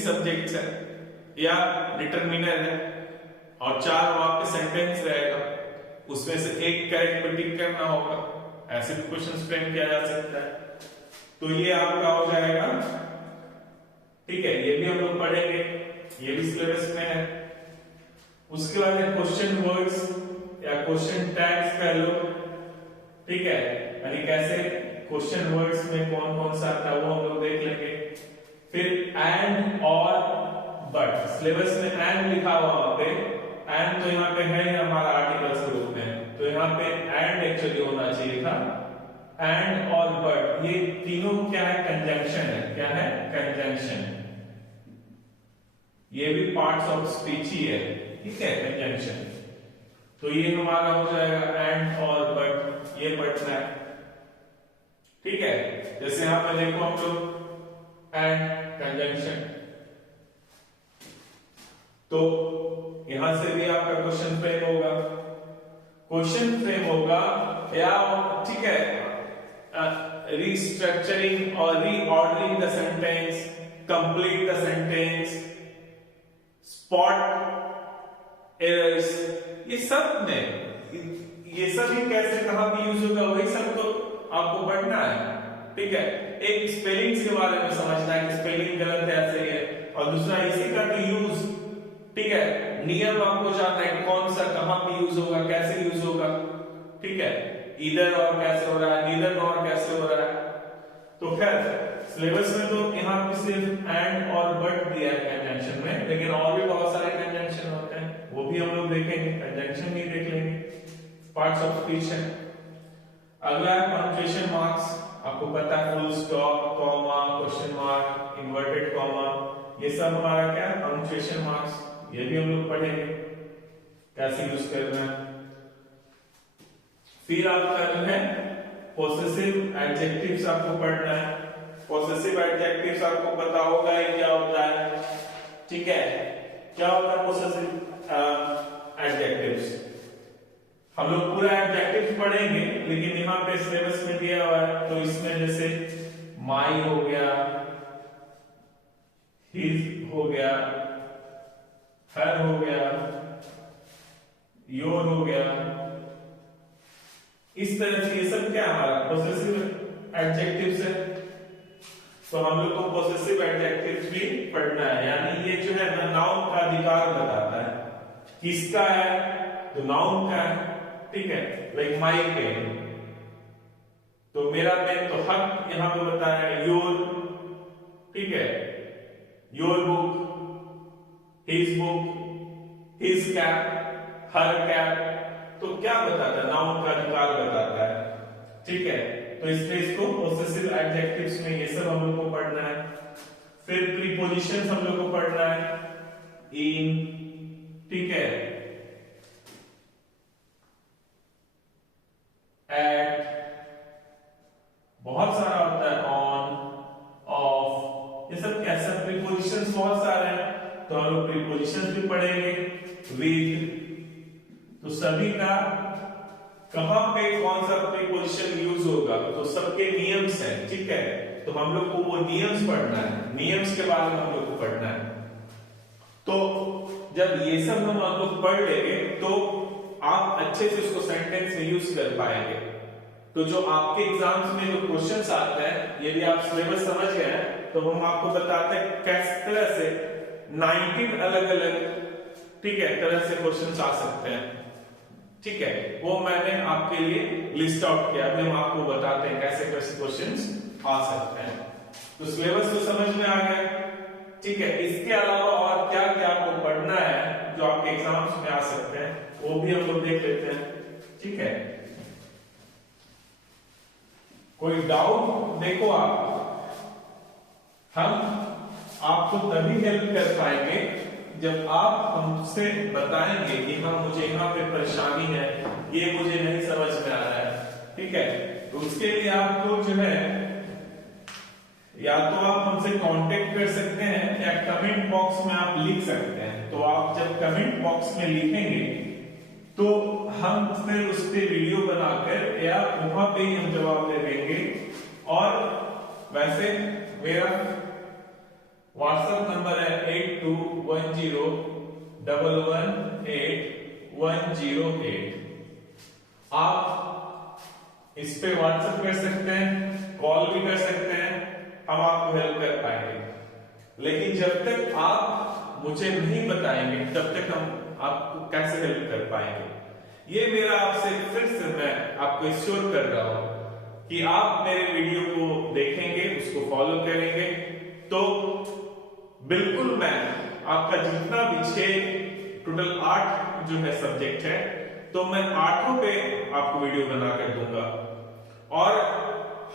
Subjects है या determiner है और 4 वहां पे सेंटेंस रहेगा, उसमें से एक करेक्ट पे टिक करना होगा। ऐसे भी क्वेश्चन फ्रेम किया जा सकता है। तो ये आपका हो जाएगा, ठीक है, ये भी हम लोग पढ़ेंगे, ये भी सिलेबस में है। उसके बाद क्वेश्चन वर्ड्स या क्वेश्चन टैग्स कह लो, ठीक है, यानी कैसे क्वेश्चन वर्ड्स में कौन कौन सा आता है वो हम लोग देख लेंगे। फिर एंड और बट, सिलेबस में एंड लिखा हुआ वहां पे, एंड तो यहाँ पे है ही हमारा आर्टिकल्स के रूप में, तो यहाँ पे एंड एक्चुअली होना चाहिए था। एंड और बट ये तीनों क्या है, कंजंक्शन है। क्या है, कंजंक्शन। ये भी पार्ट्स ऑफ स्पीच ही है, ठीक है, कंजंक्शन। तो ये हमारा हो जाएगा एंड और बट, ये पढ़ना है, ठीक है। जैसे यहां पे देखो हम लोग एंड कंजंक्शन, तो यहां से भी आपका क्वेश्चन फ्रेम होगा, क्वेश्चन फ्रेम होगा या, ठीक है, रिस्ट्रक्चरिंग और reordering the sentence, complete the sentence, spot errors, ये सब में, ये सब ही कैसे कहां भी यूज होगा वही सब तो आपको पढ़ना है, ठीक है। एक स्पेलिंग्स के बारे में समझना है कि स्पेलिंग गलत है ऐसे है, और दूसरा इसी का तो यूज, ठीक है, नियम आपको जानना है कौन सा कहां पे यूज होगा, कैसे यूज होगा, ठीक है। इधर और कैसे हो रहा है, नीदर और कैसे हो रहा है। तो खैर सिलेबस में तो यहाँ पे सिर्फ एंड और बट दिया है कंजंक्शन में, लेकिन और भी बहुत सारे कंजंक्शन होते हैं, वो भी हम लोग देखेंगे, कंजंक्शन भी देख लेंगे, पार्ट्स ऑफ स्पीच है। अगला है पंक्चुएशन मार्क्स। आपको पता है full stop, comma, question mark, inverted comma, ये सब हमारा क्या है, पंक्चुएशन मार्क्स। ये भी हम लोग पढ़ेंगे कैसे यूज करना है। फिर आपका जो है पोसेसिव एडजेक्टिव्स आपको पढ़ना है। पोसेसिव एडजेक्टिव्स आपको पता होगा ये क्या होता है, ठीक है। क्या होता है पोसेसिव एडजेक्टिव्स, हम लोग पूरा एडजेक्टिव्स पढ़ेंगे, लेकिन यहाँ पे सिलेबस में दिया हुआ है, तो इसमें जैसे माई हो गया, हिज हो गया, हर हो गया, योर हो गया, इस तरह से ये सब क्या हमारा पोसेसिव एडजेक्टिव्स है। तो हम लोग को पोसेसिव एडजेक्टिव्स भी पढ़ना है, यानी ये जो है ना नाउन का अधिकार बताता है, किसका है, तो नाउन का है, ठीक है। लाइक माई पेन, तो मेरा पेन, तो हक यहां पे बताया है योर, ठीक है, your book, his book, his cap, her cap, तो क्या बताता है, नाउन का अधिकार बताता है, ठीक है। तो इसलिए इसको पोसेसिव एडजेक्टिव्स में ये सब हम लोग को पढ़ना है। फिर प्रीपोजिशंस हम लोग को पढ़ना है, इन, ठीक है, एट, बहुत सारा होता है, ऑन, ऑफ, ये सब क्या, सब प्रीपोजिशंस बहुत सारे हैं, तो हम लोग प्रीपोजिशंस भी पढ़ेंगे। विद, तो सभी का कहां पे कौन सा प्रीपोजिशन यूज होगा, तो सबके नियम्स हैं, ठीक है। तो हम लोग को वो नियम्स पढ़ना है, नियम्स के बारे में हम लोग को पढ़ना है। तो जब ये सब हम लोग पढ़ लेंगे तो आप अच्छे से उसको सेंटेंस में यूज कर पाएंगे। तो जो आपके एग्जाम्स में जो क्वेश्चंस आते हैं, यदि आप सिलेबस समझ गए हैं, तो हम आपको बताते हैं किस तरह से 19 अलग अलग, ठीक है, तरह से क्वेश्चंस आ सकते हैं, ठीक है। वो मैंने आपके लिए लिस्ट आउट किया, अभी हम आपको बताते हैं कैसे कैसे क्वेश्चंस आ सकते हैं। तो सिलेबस तो समझ में आ गया, ठीक है। इसके अलावा और क्या क्या आपको पढ़ना है जो आपके एग्जाम्स में आ सकते हैं, वो भी हम लोग देख लेते हैं, ठीक है। कोई डाउट, देखो हम आपको तभी हेल्प कर पाएंगे जब आप हमसे बताएंगे कि हाँ मुझे यहाँ पे परेशानी है, ये मुझे नहीं समझ में आ रहा है, ठीक है। तो उसके लिए आपको जो है या तो आप हमसे कांटेक्ट कर सकते हैं या कमेंट बॉक्स में आप लिख सकते हैं। तो आप जब कमेंट बॉक्स में लिखेंगे तो हम फिर उस पर वीडियो बनाकर या वहां पे ही हम जवाब दे देंगे। और वैसे मेरा व्हाट्सएप नंबर है 118210118 आप इस पे व्हाट्सएप कर सकते हैं, कॉल भी कर सकते हैं, हम आपको हेल्प कर पाएंगे। लेकिन जब तक आप मुझे नहीं बताएंगे तब तक हम आपको कैसे हेल्प कर पाएंगे। ये मेरा आपसे फिर से मैं आपको एश्योर कर रहा हूं कि आप मेरे वीडियो को देखेंगे, उसको फॉलो करेंगे तो बिल्कुल मैं आपका जितना भी 6 टोटल 8 जो है सब्जेक्ट है तो मैं 8 पे आपको वीडियो बना कर दूंगा और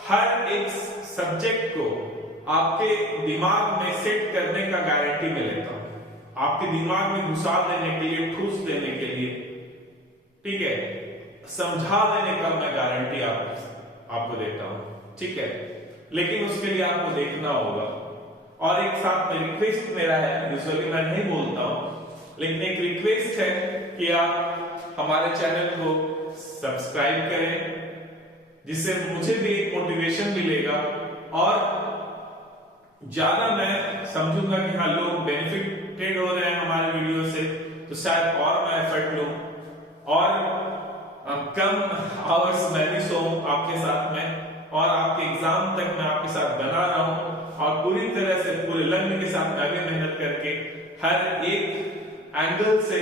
हर एक सब्जेक्ट को आपके दिमाग में सेट करने का गारंटी मैं लेता हूं, आपके दिमाग में घुसा देने के लिए, ठूस देने के लिए, ठीक है, समझा देने का मैं गारंटी आपको देता हूं, ठीक है। लेकिन उसके लिए आपको देखना होगा। और एक साथ में रिक्वेस्ट मेरा है, यूजुअली मैं नहीं बोलता हूं लेकिन एक रिक्वेस्ट है कि आप हमारे चैनल को सब्सक्राइब करें, जिससे मुझे भी एक मोटिवेशन मिलेगा और ज्यादा मैं समझूंगा कि हाँ लोग बेनिफिटेड हो रहे हैं हमारे वीडियो से, तो शायद और मैं एफर्ट लूं और कम आवर्स मैं भी सोऊं आपके साथ में और आपके एग्जाम तक मैं आपके साथ बना रहा हूं और पूरी तरह से पूरे लगन के साथ मैं भी मेहनत करके हर एक एंगल से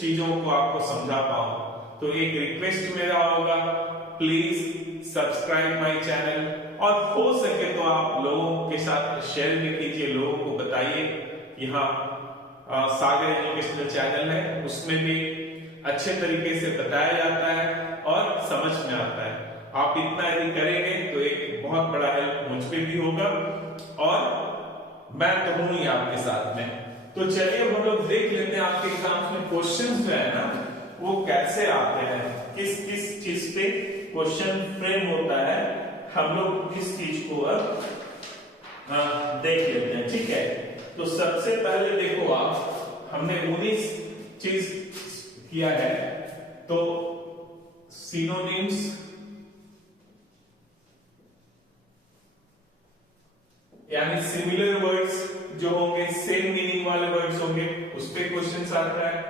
चीजों को आपको समझा पाऊं। तो एक रिक्वेस्ट मेरा होगा, प्लीज सब्सक्राइब माय चैनल और हो सके तो आप लोगों के साथ शेयर भी कीजिए, लोगों को बताइए कि हाँ सागर एजुकेशनल चैनल है, उसमें भी अच्छे तरीके से बताया जाता है और समझ में आता है। आप इतना यदि करेंगे तो एक बहुत बड़ा हेल्प मुझ पे भी होगा और मैं तो हूं ही आपके साथ में। तो चलिए हम लोग देख लेते हैं आपके एग्जाम्स में क्वेश्चंस जो है ना वो कैसे आते हैं, किस किस चीज पे क्वेश्चन फ्रेम होता है, हम लोग किस चीज को अब देख लेते हैं, ठीक है। तो सबसे पहले देखो आप, हमने 19 चीज किया है, तो सिनोनिम्स यानी सिमिलर वर्ड्स जो होंगे, सेम मीनिंग वाले वर्ड्स होंगे, उस पे क्वेश्चंस आता है।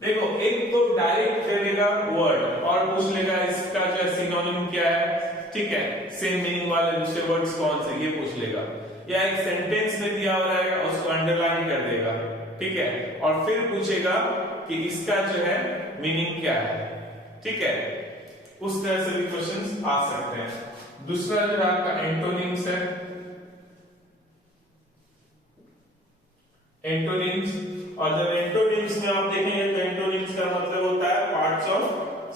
देखो एक तो डायरेक्ट करेगा वर्ड और पूछ लेगा इसका जो है सिनोनिम क्या है, ठीक है, सेम मीनिंग वाले दूसरे वर्ड्स कौन से, ये पूछ लेगा। या एक सेंटेंस में दिया हुआ रहेगा उसको अंडरलाइन कर देगा, ठीक है, और फिर पूछेगा कि इसका जो है मीनिंग क्या है, ठीक है। उस तरह से भी क्वेश्चंस आ सकते हैं। दूसरा जो आपका एंटोनिम्स है, एंटोनिम्स, और जब एंटोनिम्स में आप देखेंगे तो एंटोनिम्स का मतलब होता है parts of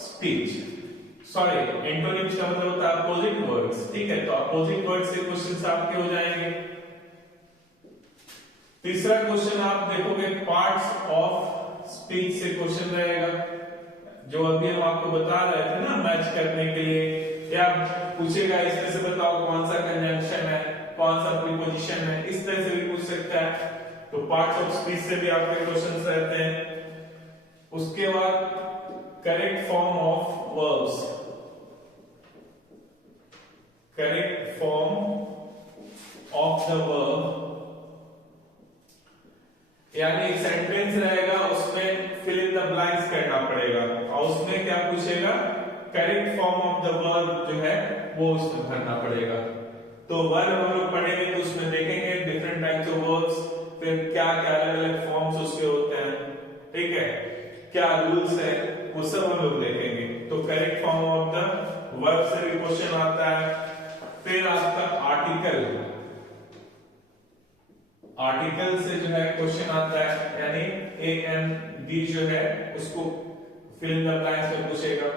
speech, sorry antonyms का मतलब होता है अपोजिट वर्ड्स, ठीक है। तो अपोजिट वर्ड से क्वेश्चंस आपके हो जाएंगे। तीसरा क्वेश्चन आप देखोगे पार्ट्स ऑफ स्पीच से क्वेश्चन रहेगा, जो अभी हम आपको बता रहे थे ना मैच करने के लिए, या पूछेगा इसमें से बताओ कौन सा कंजंक्शन है, कौन सा प्रीपोजिशन है, इस तरह से भी पूछ सकता है। तो पार्ट्स ऑफ स्पीच से भी आपके क्वेश्चंस रहते हैं। उसके बाद correct form of verbs, correct form of the verb, यानी एक सेंटेंस रहेगा उसमें फिल इन द ब्लैंक्स करना पड़ेगा और उसमें क्या पूछेगा, correct form of the verb जो है वो उसमें भरना पड़ेगा। तो वर्ब हम लोग पढ़ेंगे तो उसमें देखेंगे डिफरेंट टाइप्स ऑफ वर्ब्स, फिर क्या क्या अलग अलग फॉर्म्स उसके होते हैं, ठीक है, क्या रूल्स है, वो सब हम लोग देखेंगे। तो correct form of the verb से भी क्वेश्चन आता है। फिर आपका आर्टिकल, आर्टिकल से जो है क्वेश्चन आता है, यानी ए एंड बी जो है उसको फिल इन द ब्लैंक्स में पूछेगा,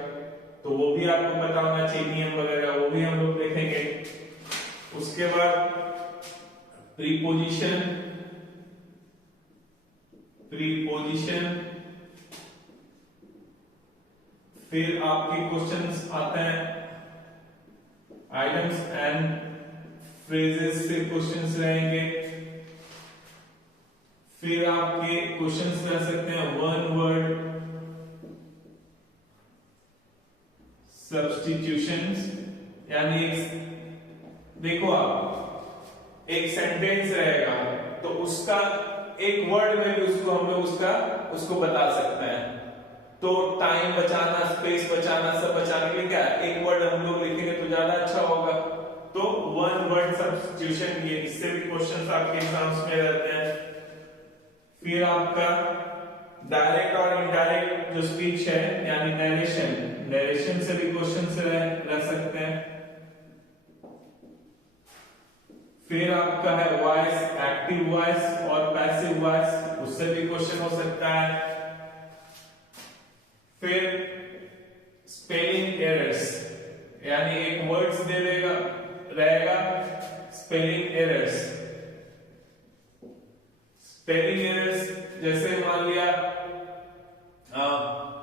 तो वो भी आपको पता होना चाहिए नियम वगैरह, वो भी हम लोग देखेंगे। उसके बाद प्रीपोजिशन, प्रीपोजिशन, फिर आपके क्वेश्चंस आते हैं आइटम्स एंड फ्रेजेस से क्वेश्चंस रहेंगे। फिर आपके क्वेश्चंस रह सकते हैं वन वर्ड सब्स्टिट्यूशंस, यानी देखो आप एक सेंटेंस रहेगा तो उस उसका एक वर्ड में भी उसको हम लोग उसको बता सकते हैं। तो टाइम बचाना, स्पेस बचाना, सब बचाने के लिए क्या है, एक वर्ड हम लोग लिखेंगे तो ज्यादा अच्छा होगा। तो वन वर्ड सब्स्टिट्यूशन, ये इससे भी क्वेश्चंस आपके एग्जाम्स में रहते हैं। फिर आपका डायरेक्ट और इनडायरेक्ट जो स्पीच है यानी नरेशन से भी क्वेश्चंस रह सकते हैं। फिर आपका है वॉइस, एक्टिव वॉइस और पैसिव वॉइस, उससे भी क्वेश्चन हो सकता है। फिर स्पेलिंग एरर्स, यानी एक वर्ड्स दे देगा रहेगा स्पेलिंग एरर्स। स्पेलिंग एरर्स जैसे मान लिया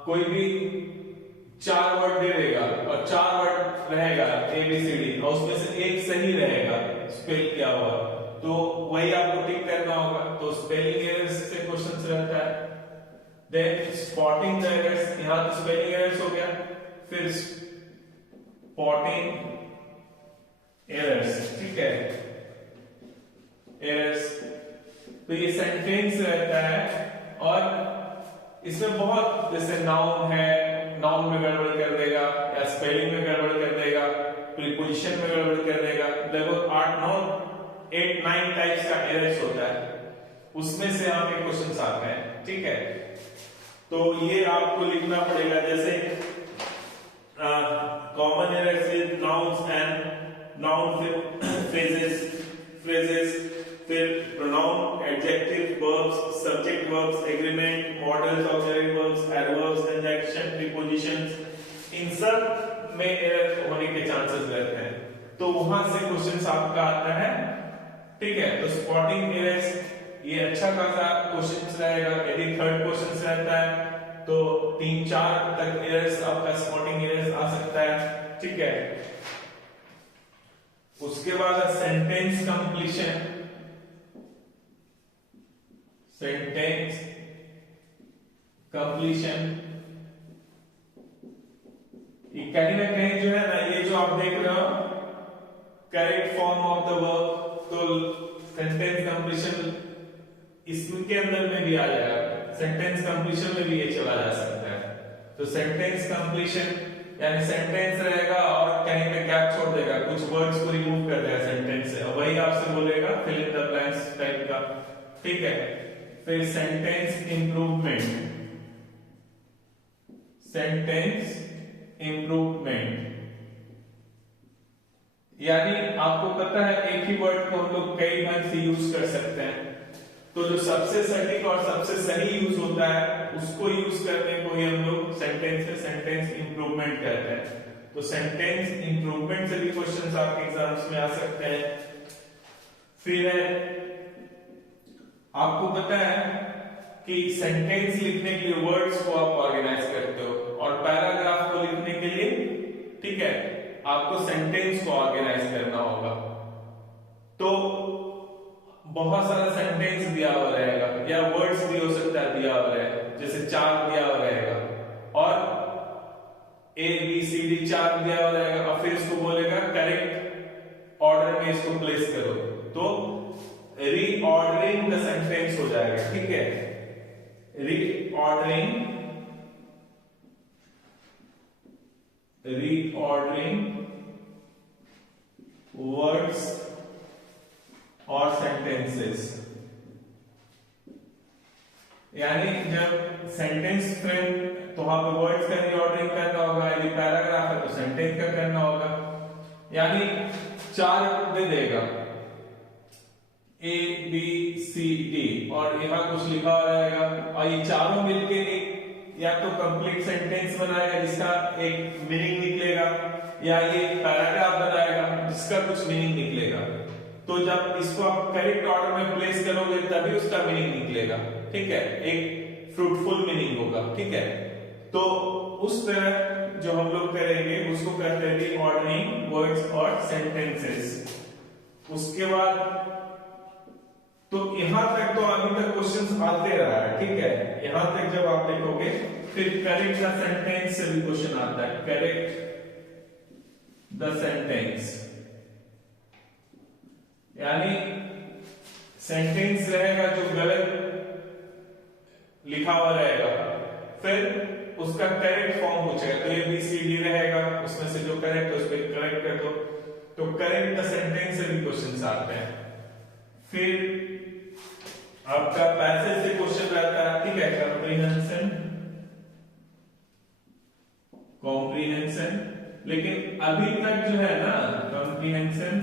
कोई भी 4 वर्ड दे देगा और 4 वर्ड रहेगा ABCD और उसमें से एक सही रहेगा स्पेल किया हुआ, तो वही आपको टिक करना होगा। तो स्पेलिंग एरर्स से क्वेश्चंस रहता है। देन स्पॉटिंग द एरर्स, यहां तो स्पेलिंग एरर्स हो गया। फिर स्पॉटिंग एरर्स, ठीक है, एरर्स, तो ये सेंटेंस रहता है और इसमें बहुत, जैसे नाउन है, नाउन में गड़बड़ कर देगा या स्पेलिंग में गड़बड़ कर देगा, प्रीपोजिशन में गड़बड़ कर देगा। लगभग 8-9 टाइप्स का एरर्स होता है, उसमें से आपके क्वेश्चंस आते हैं, ठीक है। तो ये आपको लिखना पड़ेगा, जैसे common errors with nouns and noun phrases, फिर pronoun, adjective, verbs, subject verbs, agreement, modals, auxiliary verbs, adverbs, conjunction, prepositions, इन सब में एरर होने के चांसेस रहते हैं। तो वहां से क्वेश्चंस आपका आता है, ठीक है। तो स्पॉटिंग एरर्स ये अच्छा खासा क्वेश्चंस रहेगा। यदि थर्ड क्वेश्चंस रहता है तो 3-4 तक एरर्स आपका स्पॉटिंग एरर्स आ सकता है, ठीक है। उसके बाद सेंटेंस कंप्लीशन, सेंटेंस कंप्लीशन, ये कहीं ना कहीं जो है ना, ये जो आप देख रहे हो correct form of the verb, तो सेंटेंस कंप्लीशन इसके अंदर में भी आ जाएगा, सेंटेंस कंप्लीशन में भी ये चला जा सकता है। तो सेंटेंस कंप्लीशन यानी सेंटेंस रहेगा और कहीं पे गैप छोड़ देगा, कुछ वर्ड्स को रिमूव कर देगा सेंटेंस से, और वही आपसे बोलेगा fill in the blanks type का, ठीक है। फिर सेंटेंस इंप्रूवमेंट, सेंटेंस इंप्रूवमेंट यानी आपको पता है एक ही वर्ड को हम लोग कई ढंग से यूज कर सकते हैं, तो जो सबसे सटीक और सबसे सही यूज होता है उसको यूज करने को ही हम लोग सेंटेंस इंप्रूवमेंट कहते हैं। तो सेंटेंस इंप्रूवमेंट से भी क्वेश्चंस आपके एग्जाम्स में आ सकते हैं। फिर है, आपको पता है कि सेंटेंस लिखने के लिए वर्ड्स को आप ऑर्गेनाइज करते हो और पैराग्राफ को लिखने के लिए, ठीक है, आपको सेंटेंस को ऑर्गेनाइज करना होगा। तो बहुत सारा सेंटेंस दिया हुआ रहेगा या वर्ड्स भी हो सकता है दिया हुआ रहेगा, जैसे 4 दिया हुआ रहेगा और ABCD 4 दिया हुआ रहेगा और फिर इसको बोलेगा करेक्ट ऑर्डर में इसको प्लेस करो, तो रीऑर्डरिंग द सेंटेंस हो जाएगा, ठीक है। रीऑर्डरिंग वर्ड्स और सेंटेंसेस, यानी जब सेंटेंस फ्रेम तो वहां पे वर्ड्स का रीऑर्डरिंग करना होगा, यदि पैराग्राफ है तो सेंटेंस का करना होगा। यानी 4 दे देगा ABCD और यहाँ कुछ लिखा हुआ रहेगा और ये चारों मिलके या तो कंप्लीट सेंटेंस बनाएगा जिसका एक मीनिंग निकलेगा, या ये पैराग्राफ बनाएगा जिसका कुछ मीनिंग निकलेगा। तो जब इसको आप करेक्ट ऑर्डर में प्लेस करोगे तभी उसका मीनिंग निकलेगा, ठीक है, एक फ्रूटफुल मीनिंग होगा, ठीक है। तो उस तरह जो हम लोग करेंगे उसको कहते हैं रीऑर्डरिंग वर्ड्स और सेंटेंसेस। उसके बाद तो यहां तक तो अभी तक क्वेश्चंस आते रहा है, ठीक है। यहां तक जब आप देखोगे फिर करेक्ट द सेंटेंस से भी क्वेश्चन आता है, करेक्ट द सेंटेंस यानी सेंटेंस रहेगा जो गलत लिखा हुआ रहेगा, फिर उसका करेक्ट फॉर्म पूछेगा। तो ए बी सी डी रहेगा, उसमें से जो करेक्ट है उस पर करेक्ट कर दो। तो करेक्ट द सेंटेंस से भी क्वेश्चंस आते हैं। फिर आपका पैसेज से क्वेश्चन रहता है, ठीक है, कॉम्प्रिहेंशन, कॉम्प्रिहेंशन। लेकिन अभी तक जो है ना कॉम्प्रिहेंशन,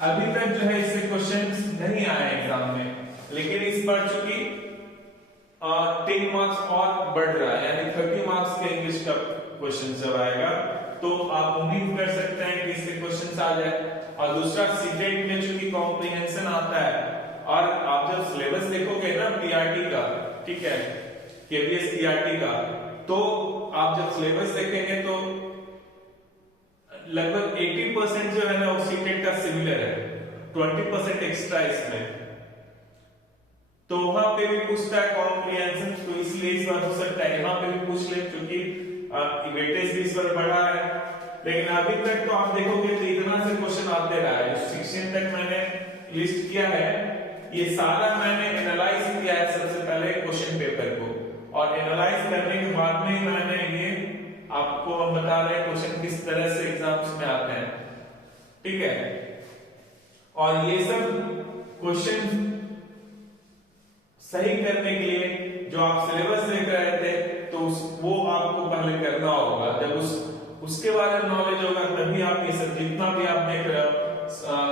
अभी तक जो है इससे क्वेश्चंस नहीं आए एग्जाम में। लेकिन इस बार चूंकि 10 मार्क्स और बढ़ रहा है, यानी 30 मार्क्स के इंग्लिश का क्वेश्चन जब आएगा तो आप उम्मीद कर सकते हैं कि इससे क्वेश्चंस आ जाए। और दूसरा सीटेट में चूंकि कॉम्प्रिहेंशन आता है, और आप जब सिलेबस देखोगे ना पीआरटी का, ठीक है, केवीएस पीआरटी का, तो आप जब सिलेबस देखेंगे तो लगभग 80% जो है ना वो सीटेट का सिमिलर है, 20% एक्स्ट्रा इसमें। तो वहां पे भी पूछता है कॉम्प्रिहेंशन, तो इसलिए इस बार हो सकता है यहाँ पे भी पूछ ले, क्योंकि वेटेज भी इस बार बढ़ा है। लेकिन अभी तक तो आप देखोगे तो इतना से क्वेश्चन आते रहा है। जो 16 तक मैंने लिस्ट किया है, ये सारा मैंने एनालाइज किया है सबसे पहले क्वेश्चन पेपर को, और एनालाइज करने के बाद में मैंने ये आपको हम बता रहे हैं क्वेश्चन किस तरह से एग्जाम्स में आते हैं, ठीक है। और ये सब क्वेश्चन सही करने के लिए जो आप सिलेबस देख रहे थे तो वो आपको पहले करना होगा। जब उसके बारे में नॉलेज होगा तभी आप ये सब जितना भी आप देख रहे हो,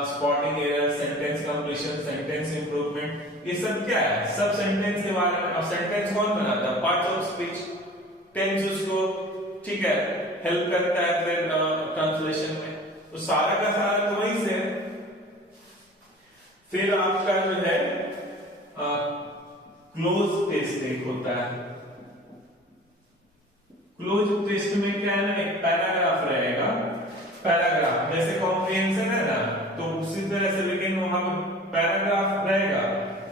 spotting error, sentence completion, sentence improvement, ये सब क्या है, सब सेंटेंस के बारे में। अब सेंटेंस कौन बनाता है? पार्ट्स ऑफ स्पीच, टेंस उसको, ठीक है, हेल्प करता है फिर ट्रांसलेशन में। तो सारा का सारा तो वही से है। फिर आपका जो है क्लोज टेस्ट एक होता है। क्लोज टेस्ट में क्या है ना, एक पैराग्राफ रहेगा। पैराग्राफ जैसे कॉम्प्रिहेंशन है ना, तो उसी तरह से लेकिन वहां पर पैराग्राफ रहेगा,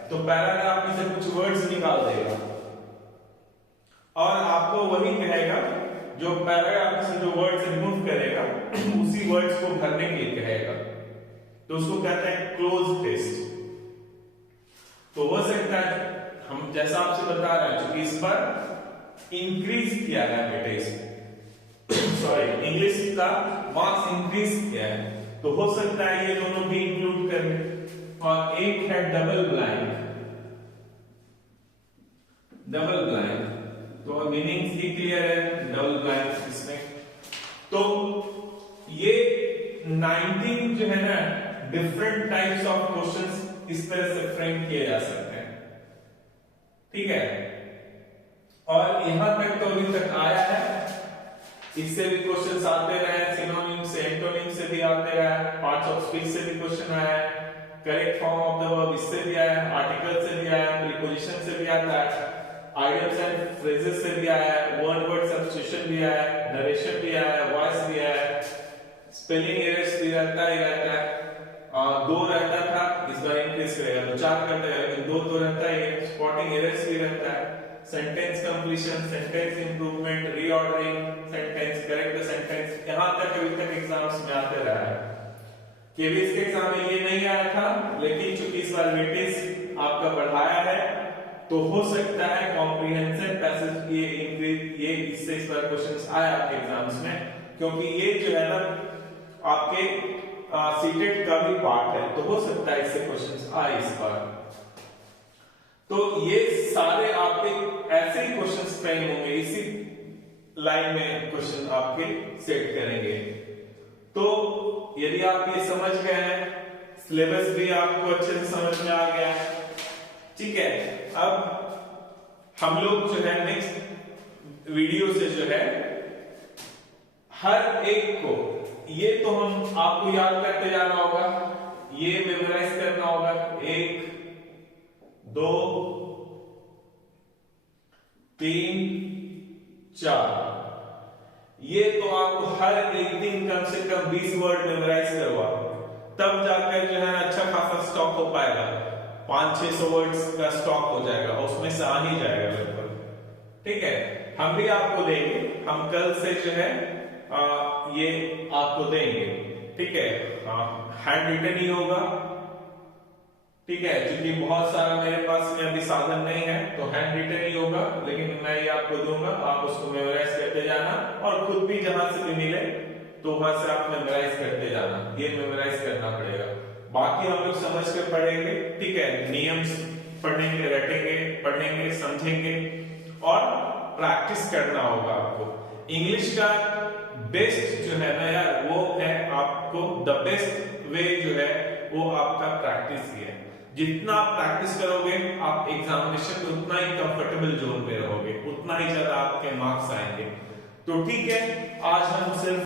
तो पैराग्राफ में से कुछ वर्ड्स निकाल देगा और आपको वही कहेगा, जो पैराग्राफ से जो वर्ड्स रिमूव करेगा उसी वर्ड्स को भरने के लिए कहेगा। तो उसको कहते हैं क्लोज टेस्ट। तो हो सकता है हम जैसा आपसे बता रहे हैं, क्योंकि इस पर इंक्रीज किया है वेटेज, सॉरी इंग्लिश का मार्क्स इंक्रीज किया है, तो हो सकता है ये दोनों भी इंक्लूड करें। और एक है डबल ब्लाइंड। डबल ब्लाइंड तो मीनिंग भी क्लियर है डबल ब्लाइंड इसमें। तो ये 19 जो है ना डिफरेंट टाइप्स ऑफ क्वेश्चंस इस तरह से फ्रेम किए जा सकते हैं, ठीक है। और यहां तक तो अभी तक आया है, इससे भी क्वेश्चंस आते रहे, सिनोनिम से, एंटोनिम से भी आते रहे, पार्ट्स ऑफ स्पीच से भी क्वेश्चन आया है, correct form of the verb इससे भी आया है, आर्टिकल से भी आया है, प्रीपोजिशन से भी आता है, आइडियम्स एंड फ्रेजेस से भी आया है, वर्ड सब्स्टिट्यूशन भी आया है, नरेशन भी आया है, वॉइस भी आया है, स्पेलिंग एरर्स भी रहता है। 2 रहता था, इस बार इंक्रीज करेगा तो 4 कर देगा, लेकिन 2 तो रहता ही है। स्पॉटिंग एरर्स भी रहता है, sentence completion, sentence improvement, reordering sentence, correct the sentence, यहां तक अभी तक एग्जाम्स में आते रहा है। केवीएस के एग्जाम में ये नहीं आया था, लेकिन चूंकि इस बार वेटेज आपका बढ़ाया है तो हो सकता है कॉम्प्रिहेंशन पैसेज ये इंक्रीज, ये इससे इस बार क्वेश्चंस आए आपके एग्जाम्स में, क्योंकि ये जो है ना आपके सीटेट का भी पार्ट है, तो हो सकता है इससे क्वेश्चंस आए इस बार। तो ये सारे आपके ऐसे ही क्वेश्चंस फ्रेम होंगे, इसी लाइन में क्वेश्चन आपके सेट करेंगे। तो यदि आप ये समझ गए हैं, सिलेबस भी आपको अच्छे से समझ में आ गया, ठीक है। अब हम लोग जो है नेक्स्ट वीडियो से जो है हर एक को, ये तो हम आपको याद करते जाना होगा, ये मेमोराइज करना होगा, 1 2 3 4, ये तो आपको हर एक दिन कम से कम 20 वर्ड मेमोराइज करवा, तब जाकर जो है अच्छा खासा स्टॉक हो पाएगा। 500-600 वर्ड्स का स्टॉक हो जाएगा, और उसमें से आ ही जाएगा लगभग, ठीक है। हम भी आपको देंगे, हम कल से जो है ये आपको देंगे, ठीक है, हैंड रिटन ही होगा, ठीक है, क्योंकि बहुत सारा मेरे पास में अभी साधन नहीं है तो हैंड रिटन ही होगा, लेकिन मैं ये आपको दूंगा, आप उसको मेमोराइज करते जाना और खुद भी जहां से भी मिले तो वहां से आप मेमोराइज करते जाना, ये मेमोराइज करना पड़ेगा। बाकी हम लोग समझ कर पढ़ेंगे, ठीक है, नियम पढ़ेंगे, रटेंगे, पढ़ेंगे, समझेंगे और प्रैक्टिस करना होगा आपको। इंग्लिश का बेस्ट जो है ना यार, वो है आपको द बेस्ट वे जो है वो आपका प्रैक्टिस ही है। जितना आप प्रैक्टिस करोगे आप एग्जामिनेशन में उतना ही कंफर्टेबल जोन पे रहोगे, उतना ही ज्यादा आपके मार्क्स आएंगे। तो ठीक है, आज हम सिर्फ